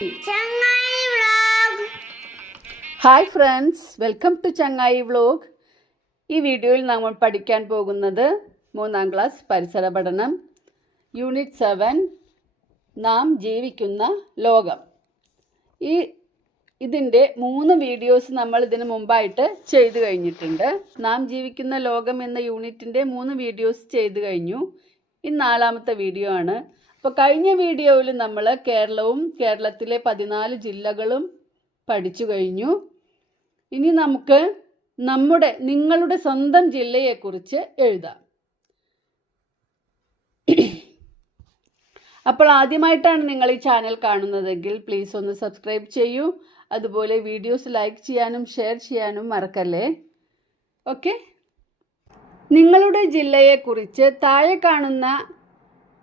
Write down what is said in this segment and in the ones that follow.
ചങ്ങായി vlog. Hi friends, welcome to Changayi vlog. ഈ വീഡിയോയിൽ നമ്മൾ പഠിക്കാൻ പോകുന്നത് 3ാം ക്ലാസ് പരിസര പഠനം യൂണിറ്റ് 7 നാം ജീവിക്കുന്ന ലോകം. ഇതിൻ്റെ 3 വീഡിയോസ് നമ്മൾ ഇതിനു മുമ്പായിട്ട് ചെയ്തു കഴിഞ്ഞിട്ടുണ്ട്. നാം ജീവിക്കുന്ന ലോകം എന്ന യൂണിറ്റിൻ്റെ 3 വീഡിയോസ് ചെയ്തു കഴിഞ്ഞു. ഇന്ന് 4ാമത്തെ വീഡിയോ ആണ്. അപ്പോൾ കഴിഞ്ഞ വീഡിയോയിൽ നമ്മൾ കേരളവും കേരളത്തിലെ 14 ജില്ലകളും പഠിച്ചു കഴിഞ്ഞു. ഇനി നമുക്ക് നിങ്ങളുടെ സ്വന്തം ജില്ലയെക്കുറിച്ച് എഴുതാം. അപ്പോൾ ആദ്യമായിട്ടാണ് നിങ്ങൾ ഈ ചാനൽ കാണുന്നതെങ്കിൽ പ്ലീസ് ഒന്ന് സബ്സ്ക്രൈബ് ചെയ്യൂ. അതുപോലെ വീഡിയോസ് ലൈക്ക് ചെയ്യാനും ഷെയർ ചെയ്യാനും മറക്കല്ലേ. ഓക്കെ, നിങ്ങളുടെ ജില്ലയെക്കുറിച്ച് താഴെ കാണുന്ന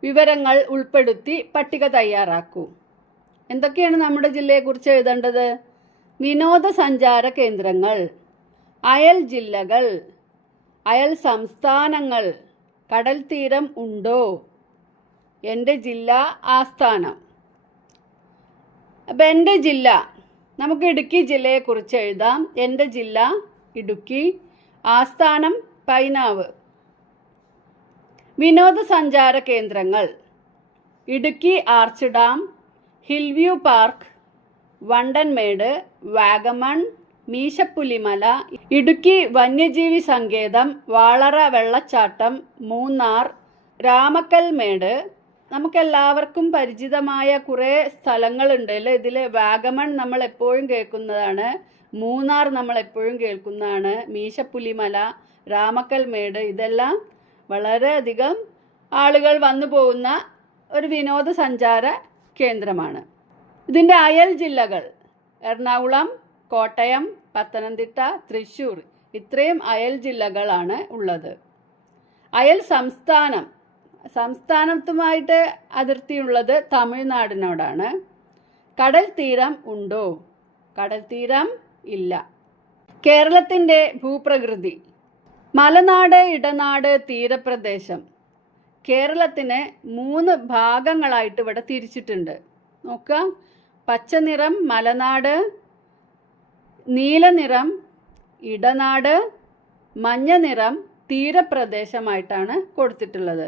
വിവരങ്ങൾ ഉൾപ്പെടുത്തി പട്ടിക തയ്യാറാക്കൂ. എന്തൊക്കെയാണ് നമ്മുടെ ജില്ലയെക്കുറിച്ച് എഴുതേണ്ടത്? വിനോദസഞ്ചാര കേന്ദ്രങ്ങൾ, അയൽ ജില്ലകൾ, അയൽ സംസ്ഥാനങ്ങൾ, കടൽ തീരം ഉണ്ടോ, എൻ്റെ ജില്ല ആസ്ഥാനം. അപ്പം എൻ്റെ ജില്ല, നമുക്ക് ഇടുക്കി ജില്ലയെക്കുറിച്ച് എഴുതാം. എൻ്റെ ജില്ല ഇടുക്കി, ആസ്ഥാനം പൈനാവ്. വിനോദസഞ്ചാര കേന്ദ്രങ്ങൾ: Idukki arch dam, Hillview park, Vandanmedu, Vagamon, Meesapulimala, Idukki വന്യജീവി സങ്കേതം, വാളറ വെള്ളച്ചാട്ടം, മൂന്നാർ, രാമക്കൽമേട്. നമുക്കെല്ലാവർക്കും പരിചിതമായ കുറേ സ്ഥലങ്ങളുണ്ട് അല്ലേ ഇതിൽ. വാഗമൺ നമ്മൾ എപ്പോഴും കേൾക്കുന്നതാണ്, മൂന്നാർ നമ്മൾ എപ്പോഴും കേൾക്കുന്നതാണ്, മീശപ്പുലിമല, രാമക്കൽമേട്, ഇതെല്ലാം വളരെയധികം ആളുകൾ വന്നു പോകുന്ന ഒരു വിനോദസഞ്ചാര കേന്ദ്രമാണ്. ഇതിൻ്റെ അയൽ ജില്ലകൾ എറണാകുളം, കോട്ടയം, പത്തനംതിട്ട, തൃശ്ശൂർ, ഇത്രയും അയൽ ജില്ലകളാണ് ഉള്ളത്. അയൽ സംസ്ഥാനത്തുമായിട്ട് അതിർത്തിയുള്ളത് തമിഴ്നാടിനോടാണ്. കടൽ തീരം ഉണ്ടോ? കടൽ തീരം ഇല്ല. കേരളത്തിൻ്റെ ഭൂപ്രകൃതി: മലനാട്, ഇടനാട്, തീരപ്രദേശം. കേരളത്തിന് 3 ഭാഗങ്ങളായിട്ട് ഇവിടെ തിരിച്ചിട്ടുണ്ട്. നോക്കാം, പച്ച നിറം മലനാട്, നീല നിറം ഇടനാട്, മഞ്ഞ നിറം തീരപ്രദേശമായിട്ടാണ് കൊടുത്തിട്ടുള്ളത്.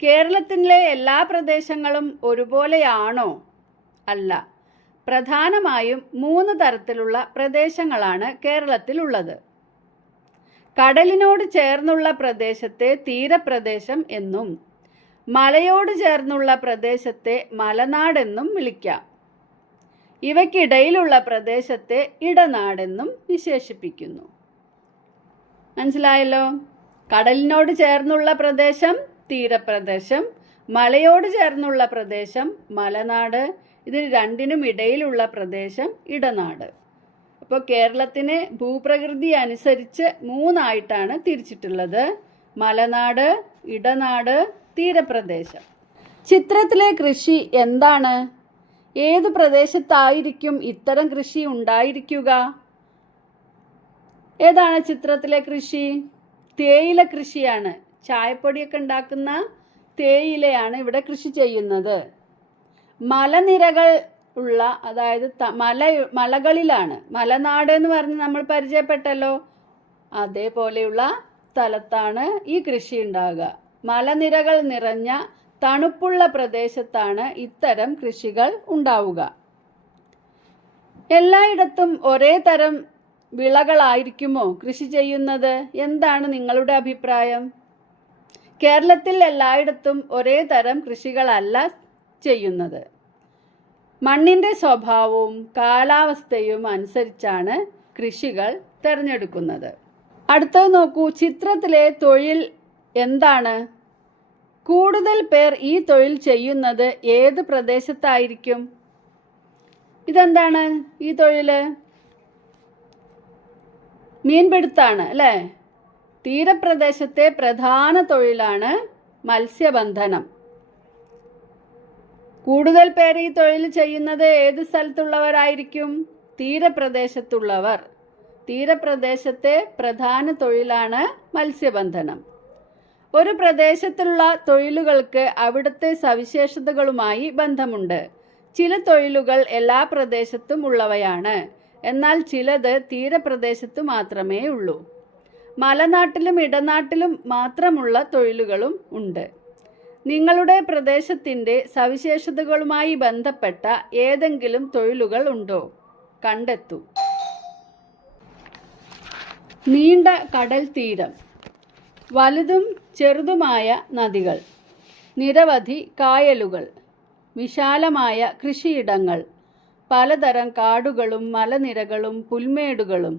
കേരളത്തിലെ എല്ലാ പ്രദേശങ്ങളും ഒരുപോലെയാണോ? അല്ല. പ്രധാനമായും 3 തരത്തിലുള്ള പ്രദേശങ്ങളാണ് കേരളത്തിലുള്ളത്. കടലിനോട് ചേർന്നുള്ള പ്രദേശത്തെ തീരപ്രദേശം എന്നും മലയോട് ചേർന്നുള്ള പ്രദേശത്തെ മലനാടെന്നും വിളിക്കാം. ഇവയ്ക്കിടയിലുള്ള പ്രദേശത്തെ ഇടനാടെന്നും വിശേഷിപ്പിക്കുന്നു. മനസ്സിലായല്ലോ? കടലിനോട് ചേർന്നുള്ള പ്രദേശം തീരപ്രദേശം, മലയോട് ചേർന്നുള്ള പ്രദേശം മലനാട്, ഇതിന് രണ്ടിനും ഇടയിലുള്ള പ്രദേശം ഇടനാട്. അപ്പോൾ കേരളത്തിന് ഭൂപ്രകൃതി അനുസരിച്ച് 3 ആയിട്ടാണ് തിരിച്ചിട്ടുള്ളത്: മലനാട്, ഇടനാട്, തീരപ്രദേശം. ചിത്രത്തിലെ കൃഷി എന്താണ്? ഏത് പ്രദേശത്തായിരിക്കും ഇത്തരം കൃഷി ഉണ്ടായിരിക്കുക? ഏതാണ് ചിത്രത്തിലെ കൃഷി? തേയില കൃഷിയാണ്. ചായപ്പൊടിയൊക്കെ ഉണ്ടാക്കുന്ന തേയിലയാണ് ഇവിടെ കൃഷി ചെയ്യുന്നത്. മലനിരകൾ ഉള്ള, അതായത് മലകളിലാണ്. മലനാട് എന്ന് പറഞ്ഞ് നമ്മൾ പരിചയപ്പെട്ടല്ലോ, അതേപോലെയുള്ള സ്ഥലത്താണ് ഈ കൃഷി ഉണ്ടാകുക. മലനിരകൾ നിറഞ്ഞ തണുപ്പുള്ള പ്രദേശത്താണ് ഇത്തരം കൃഷികൾ ഉണ്ടാവുക. എല്ലായിടത്തും ഒരേ തരം വിളകളായിരിക്കുമോ കൃഷി ചെയ്യുന്നത്? എന്താണ് നിങ്ങളുടെ അഭിപ്രായം? കേരളത്തിൽ എല്ലായിടത്തും ഒരേ തരം കൃഷികളല്ല ചെയ്യുന്നത്. മണ്ണിൻ്റെ സ്വഭാവവും കാലാവസ്ഥയും അനുസരിച്ചാണ് കൃഷികൾ തിരഞ്ഞെടുക്കുന്നത്. അടുത്തത് നോക്കൂ, ചിത്രത്തിലെ തൊഴിൽ എന്താണ്? കൂടുതൽ പേർ ഈ തൊഴിൽ ചെയ്യുന്നത് ഏത് പ്രദേശത്തായിരിക്കും? ഇതെന്താണ് ഈ തൊഴിൽ? മീൻപിടുത്താണ് അല്ലേ? തീരപ്രദേശത്തെ പ്രധാന തൊഴിലാണ് മത്സ്യബന്ധനം. കൂടുതൽ പേർ ഈ തൊഴിൽ ചെയ്യുന്നത് ഏത് സ്ഥലത്തുള്ളവരായിരിക്കും? തീരപ്രദേശത്തുള്ളവർ. തീരപ്രദേശത്തെ പ്രധാന തൊഴിലാണ് മത്സ്യബന്ധനം. ഒരു പ്രദേശത്തുള്ള തൊഴിലുകൾക്ക് അവിടുത്തെ സവിശേഷതകളുമായി ബന്ധമുണ്ട്. ചില തൊഴിലുകൾ എല്ലാ പ്രദേശത്തും ഉള്ളവയാണ്, എന്നാൽ ചിലത് തീരപ്രദേശത്തു മാത്രമേ ഉള്ളൂ. മലനാട്ടിലും ഇടനാട്ടിലും മാത്രമുള്ള തൊഴിലുകളും ഉണ്ട്. നിങ്ങളുടെ പ്രദേശത്തിൻ്റെ സവിശേഷതകളുമായി ബന്ധപ്പെട്ട ഏതെങ്കിലും തൊഴിലുകൾ ഉണ്ടോ? കണ്ടെത്തൂ. നീണ്ട കടൽ തീരം, വലുതും ചെറുതുമായ നദികൾ, നിരവധി കായലുകൾ, വിശാലമായ കൃഷിയിടങ്ങൾ, പലതരം കാടുകളും മലനിരകളും പുൽമേടുകളും.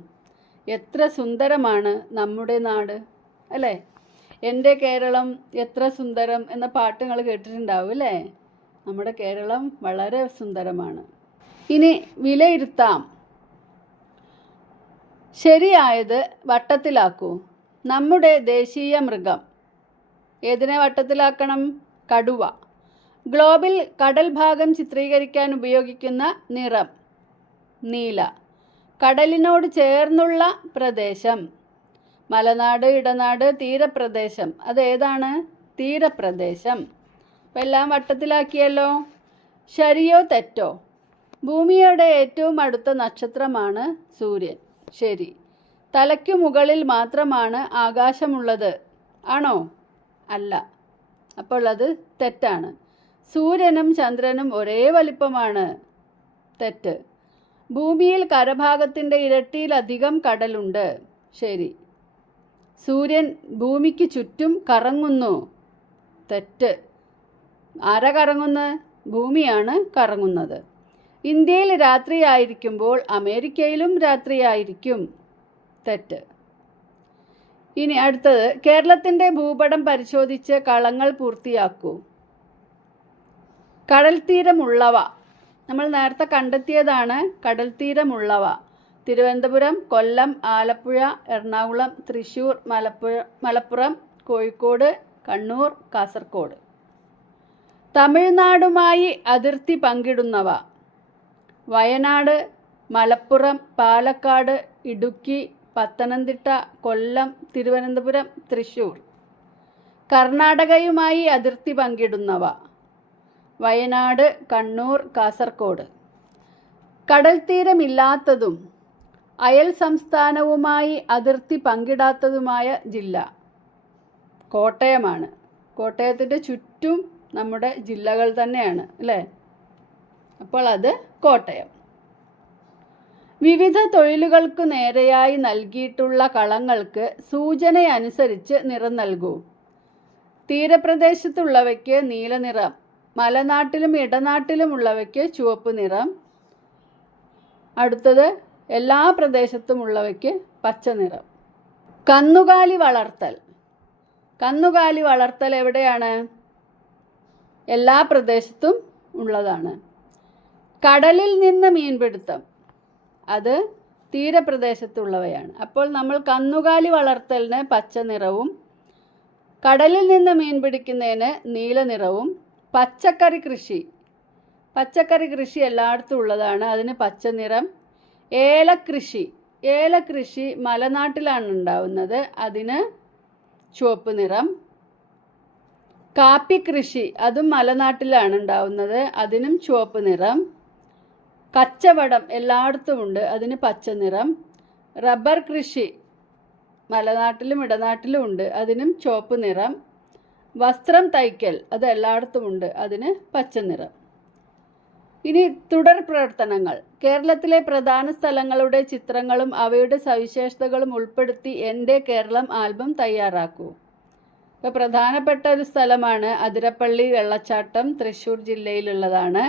എത്ര സുന്ദരമാണ് നമ്മുടെ നാട്, അല്ലേ? എൻ്റെ കേരളം എത്ര സുന്ദരം എന്ന പാട്ട് നിങ്ങൾ കേട്ടിട്ടുണ്ടാവും അല്ലേ? നമ്മുടെ കേരളം വളരെ സുന്ദരമാണ്. ഇനി വിലയിരുത്താം. ശരിയായത് വട്ടത്തിലാക്കൂ. നമ്മുടെ ദേശീയ മൃഗം. ഏതിനെ വട്ടത്തിലാക്കണം? കടുവ. ഗ്ലോബിൽ കടൽ ഭാഗം ചിത്രീകരിക്കാൻ ഉപയോഗിക്കുന്ന നിറം നീല. കടലിനോട് ചേർന്നുള്ള പ്രദേശം മലനാട്, ഇടനാട്, തീരപ്രദേശം. അതേതാണ്? തീരപ്രദേശം. അപ്പം എല്ലാം വട്ടത്തിലാക്കിയല്ലോ. ശരിയോ തെറ്റോ? ഭൂമിയുടെ ഏറ്റവും അടുത്ത നക്ഷത്രമാണ് സൂര്യൻ. ശരി. തലയ്ക്കു മുകളിൽ മാത്രമാണ് ആകാശമുള്ളത്. ആണോ? അല്ല. അപ്പോൾ അത് തെറ്റാണ്. സൂര്യനും ചന്ദ്രനും ഒരേ വലിപ്പമാണ്. തെറ്റ്. ഭൂമിയിൽ കരഭാഗത്തിൻ്റെ ഇരട്ടിയിലധികം കടലുണ്ട്. ശരി. സൂര്യൻ ഭൂമിക്ക് ചുറ്റും കറങ്ങുന്നു. തെറ്റ്. ആരാ കറങ്ങുന്നത്? ഭൂമിയാണ് കറങ്ങുന്നത്. ഇന്ത്യയിൽ രാത്രിയായിരിക്കുമ്പോൾ അമേരിക്കയിലും രാത്രിയായിരിക്കും. തെറ്റ്. ഇനി അടുത്തത്, കേരളത്തിൻ്റെ ഭൂപടം പരിശോധിച്ച് കളങ്ങൾ പൂർത്തിയാക്കൂ. കടൽത്തീരമുള്ളവ. നമ്മൾ നേരത്തെ കണ്ടെത്തിയതാണ് കടൽത്തീരമുള്ളവ. തിരുവനന്തപുരം, കൊല്ലം, ആലപ്പുഴ, എറണാകുളം, തൃശ്ശൂർ, മലപ്പുറം, കോഴിക്കോട്, കണ്ണൂർ, കാസർഗോഡ്. തമിഴ്നാടുമായി അതിർത്തി പങ്കിടുന്നവ. വയനാട്, മലപ്പുറം, പാലക്കാട്, ഇടുക്കി, പത്തനംതിട്ട, കൊല്ലം, തിരുവനന്തപുരം, തൃശ്ശൂർ. കർണാടകയുമായി അതിർത്തി പങ്കിടുന്നവ. വയനാട്, കണ്ണൂർ, കാസർഗോഡ്. കടൽത്തീരമില്ലാത്തതും അയൽ സംസ്ഥാനവുമായി അതിർത്തി പങ്കിടാത്തതുമായ ജില്ല കോട്ടയമാണ്. കോട്ടയത്തിൻ്റെ ചുറ്റും നമ്മുടെ ജില്ലകൾ തന്നെയാണ് അല്ലേ? അപ്പോൾ അത് കോട്ടയം. വിവിധ തൊഴിലുകൾക്ക് നേരെയായി നൽകിയിട്ടുള്ള കളങ്ങൾക്ക് സൂചനയനുസരിച്ച് നിറം നൽകൂ. തീരപ്രദേശത്തുള്ളവയ്ക്ക് നീല നിറം, മലനാട്ടിലും ഇടനാട്ടിലുമുള്ളവയ്ക്ക് ചുവപ്പ് നിറം. അടുത്തത്, എല്ലാ പ്രദേശത്തുമുള്ളവയ്ക്ക് പച്ച നിറം. കന്നുകാലി വളർത്തൽ. കന്നുകാലി വളർത്തൽ എവിടെയാണ്? എല്ലാ പ്രദേശത്തും ഉള്ളതാണ്. കടലിൽ നിന്ന് മീൻപിടുത്തം, അത് തീരപ്രദേശത്തുള്ളവയാണ്. അപ്പോൾ നമ്മൾ കന്നുകാലി വളർത്തലിന് പച്ച നിറവും കടലിൽ നിന്ന് മീൻ പിടിക്കുന്നതിന് നീല നിറവും. പച്ചക്കറി കൃഷി, പച്ചക്കറി കൃഷി എല്ലായിടത്തും ഉള്ളതാണ്, അതിന് പച്ച നിറം. ഏലകൃഷി മലനാട്ടിലാണ് ഉണ്ടാവുന്നത്, അതിന് ചുവപ്പ് നിറം. കാപ്പി കൃഷി അതും മലനാട്ടിലാണ് ഉണ്ടാവുന്നത്, അതിനും ചുവപ്പ് നിറം. കച്ചവടം എല്ലായിടത്തും ഉണ്ട്, അതിന് പച്ച നിറം. റബ്ബർ കൃഷി മലനാട്ടിലും ഇടനാട്ടിലും ഉണ്ട്, അതിനും ചുവപ്പ് നിറം. വസ്ത്രം തയ്ക്കൽ അത് എല്ലായിടത്തും ഉണ്ട്, അതിന് പച്ച നിറം. ഇനി തുടർ പ്രവർത്തനങ്ങൾ. കേരളത്തിലെ പ്രധാന സ്ഥലങ്ങളുടെ ചിത്രങ്ങളും അവയുടെ സവിശേഷതകളും ഉൾപ്പെടുത്തി എൻ്റെ കേരളം ആൽബം തയ്യാറാക്കൂ. ഇപ്പോൾ പ്രധാനപ്പെട്ട ഒരു സ്ഥലമാണ് അതിരപ്പള്ളി വെള്ളച്ചാട്ടം, തൃശ്ശൂർ ജില്ലയിലുള്ളതാണ്.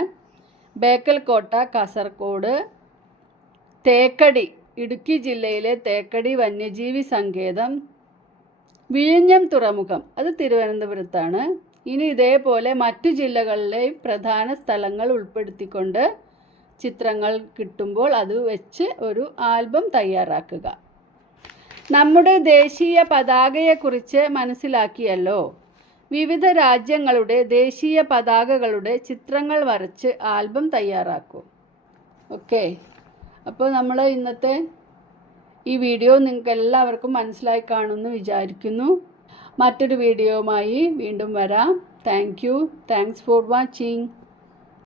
ബേക്കൽ കോട്ട കാസർഗോഡ്. തേക്കടി ഇടുക്കി ജില്ലയിലെ തേക്കടി വന്യജീവി സങ്കേതം. വിഴിഞ്ഞം തുറമുഖം അത് തിരുവനന്തപുരത്താണ്. ഇനി ഇതേപോലെ മറ്റു ജില്ലകളിലെ പ്രധാന സ്ഥലങ്ങൾ ഉൾപ്പെടുത്തിക്കൊണ്ട് ചിത്രങ്ങൾ കിട്ടുമ്പോൾ അത് വെച്ച് ഒരു ആൽബം തയ്യാറാക്കുക. നമ്മുടെ ദേശീയ പതാകയെക്കുറിച്ച് മനസ്സിലാക്കിയല്ലോ. വിവിധ രാജ്യങ്ങളുടെ ദേശീയ പതാകകളുടെ ചിത്രങ്ങൾ വരച്ച് ആൽബം തയ്യാറാക്കൂ. ഓക്കെ, അപ്പോൾ നമ്മൾ ഇന്നത്തെ ഈ വീഡിയോ നിങ്ങൾക്ക് എല്ലാവർക്കും മനസ്സിലായി കാണുമെന്ന് വിചാരിക്കുന്നു. മറ്റൊരു വീഡിയോയുമായി വീണ്ടും വരാം. Thanks for watching.